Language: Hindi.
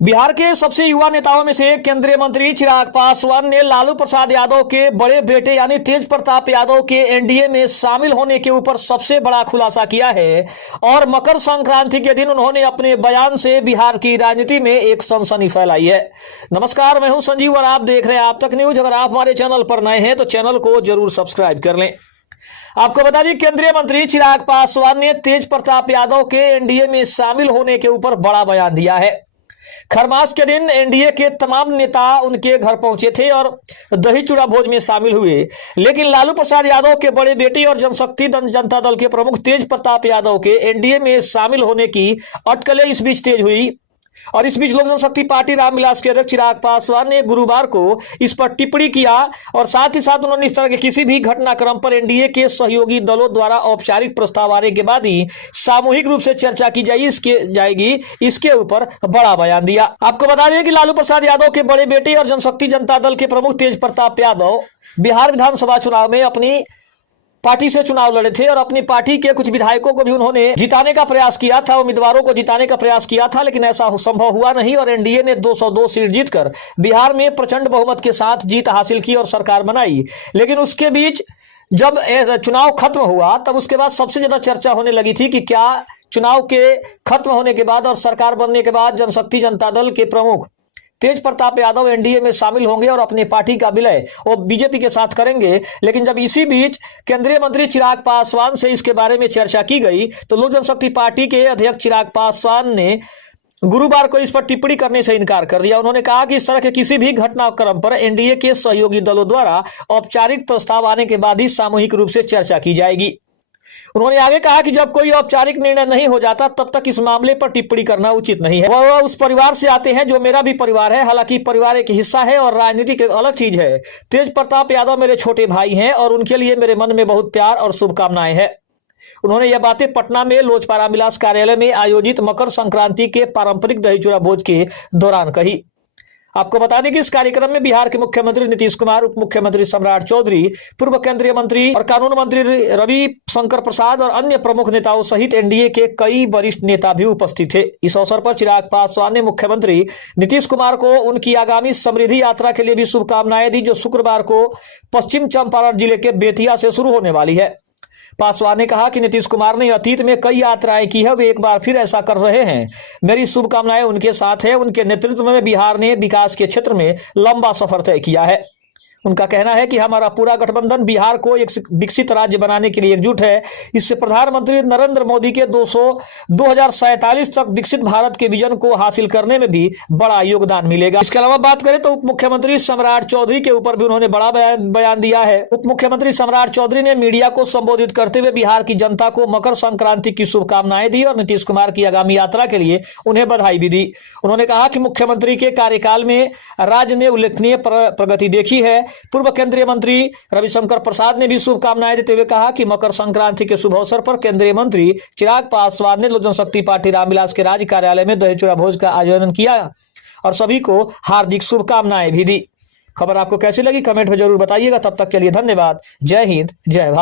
बिहार के सबसे युवा नेताओं में से केंद्रीय मंत्री चिराग पासवान ने लालू प्रसाद यादव के बड़े बेटे यानी तेज प्रताप यादव के एनडीए में शामिल होने के ऊपर सबसे बड़ा खुलासा किया है और मकर संक्रांति के दिन उन्होंने अपने बयान से बिहार की राजनीति में एक सनसनी फैलाई है। नमस्कार, मैं हूं संजीव और आप देख रहे हैं आप तक न्यूज। अगर आप हमारे चैनल पर नए हैं तो चैनल को जरूर सब्सक्राइब कर लें। आपको बता दें, केंद्रीय मंत्री चिराग पासवान ने तेज प्रताप यादव के एनडीए में शामिल होने के ऊपर बड़ा बयान दिया है। खरमास के दिन एनडीए के तमाम नेता उनके घर पहुंचे थे और दही चूड़ा भोज में शामिल हुए, लेकिन लालू प्रसाद यादव के बड़े बेटे और जनशक्ति जनता दल के प्रमुख तेज प्रताप यादव के एनडीए में शामिल होने की अटकलें इस बीच तेज हुई। और इस बीच लोक जनशक्ति पार्टी रामविलास के अध्यक्ष चिराग पासवान ने गुरुवार को इस पर टिप्पणी किया और साथ ही साथ उन्होंने इस तरह के किसी भी घटनाक्रम पर एनडीए के सहयोगी दलों द्वारा औपचारिक प्रस्ताव आने के बाद ही सामूहिक रूप से चर्चा की जाएगी इसके ऊपर बड़ा बयान दिया। आपको बता दें कि लालू प्रसाद यादव के बड़े बेटे और जनशक्ति जनता दल के प्रमुख तेज प्रताप यादव बिहार विधानसभा चुनाव में अपनी पार्टी से चुनाव लड़े थे और अपनी पार्टी के कुछ विधायकों को भी उन्होंने जिताने का प्रयास किया था, उम्मीदवारों को जिताने का प्रयास किया था, लेकिन ऐसा संभव हुआ नहीं और एनडीए ने 202 सीट जीतकर बिहार में प्रचंड बहुमत के साथ जीत हासिल की और सरकार बनाई। लेकिन उसके बीच जब चुनाव खत्म हुआ तब उसके बाद सबसे ज्यादा चर्चा होने लगी थी कि क्या चुनाव के खत्म होने के बाद और सरकार बनने के बाद जनशक्ति जनता दल के प्रमुख तेज प्रताप यादव एनडीए में शामिल होंगे और अपनी पार्टी का विलय वो बीजेपी के साथ करेंगे। लेकिन जब इसी बीच केंद्रीय मंत्री चिराग पासवान से इसके बारे में चर्चा की गई तो लोक जनशक्ति पार्टी के अध्यक्ष चिराग पासवान ने गुरुवार को इस पर टिप्पणी करने से इनकार कर दिया। उन्होंने कहा कि इस तरह के किसी भी घटनाक्रम पर एनडीए के सहयोगी दलों द्वारा औपचारिक प्रस्ताव आने के बाद ही सामूहिक रूप से चर्चा की जाएगी। उन्होंने आगे कहा कि जब कोई औपचारिक निर्णय नहीं हो जाता तब तक इस मामले पर टिप्पणी करना उचित नहीं है। वह उस परिवार से आते हैं जो मेरा भी परिवार है, हालांकि परिवार एक हिस्सा है और राजनीति एक अलग चीज है। तेज प्रताप यादव मेरे छोटे भाई हैं और उनके लिए मेरे मन में बहुत प्यार और शुभकामनाएं हैं। उन्होंने यह बातें पटना में लोजपा रामविलास कार्यालय में आयोजित मकर संक्रांति के पारंपरिक दही चूड़ा भोज के दौरान कही। आपको बता दें कि इस कार्यक्रम में बिहार के मुख्यमंत्री नीतीश कुमार, उप मुख्यमंत्री सम्राट चौधरी, पूर्व केंद्रीय मंत्री और कानून मंत्री रवि शंकर प्रसाद और अन्य प्रमुख नेताओं सहित एनडीए के कई वरिष्ठ नेता भी उपस्थित थे। इस अवसर पर चिराग पासवान ने मुख्यमंत्री नीतीश कुमार को उनकी आगामी समृद्धि यात्रा के लिए भी शुभकामनाएं दी, जो शुक्रवार को पश्चिम चंपारण जिले के बेतिया से शुरू होने वाली है। पासवान ने कहा कि नीतीश कुमार ने अतीत में कई यात्राएं की है, वे एक बार फिर ऐसा कर रहे हैं। मेरी शुभकामनाएं उनके साथ है। उनके नेतृत्व में बिहार ने विकास के क्षेत्र में लंबा सफर तय किया है। उनका कहना है कि हमारा पूरा गठबंधन बिहार को एक विकसित राज्य बनाने के लिए एकजुट है। इससे प्रधानमंत्री नरेंद्र मोदी के 2047 तक विकसित भारत के विजन को हासिल करने में भी बड़ा योगदान मिलेगा। इसके अलावा बात करें तो उप मुख्यमंत्री सम्राट चौधरी के ऊपर भी उन्होंने बड़ा बयान दिया है। उप मुख्यमंत्री सम्राट चौधरी ने मीडिया को संबोधित करते हुए बिहार की जनता को मकर संक्रांति की शुभकामनाएं दी और नीतीश कुमार की आगामी यात्रा के लिए उन्हें बधाई भी दी। उन्होंने कहा कि मुख्यमंत्री के कार्यकाल में राज्य ने उल्लेखनीय प्रगति देखी है। पूर्व केंद्रीय मंत्री रविशंकर प्रसाद ने भी शुभकामनाएं देते हुए कहा कि मकर संक्रांति के शुभ अवसर पर केंद्रीय मंत्री चिराग पासवान ने लोक जनशक्ति पार्टी रामविलास के राज्य कार्यालय में दही चूड़ा भोज का आयोजन किया और सभी को हार्दिक शुभकामनाएं भी दी। खबर आपको कैसी लगी कमेंट में जरूर बताइएगा। तब तक के लिए धन्यवाद। जय हिंद, जय भारत।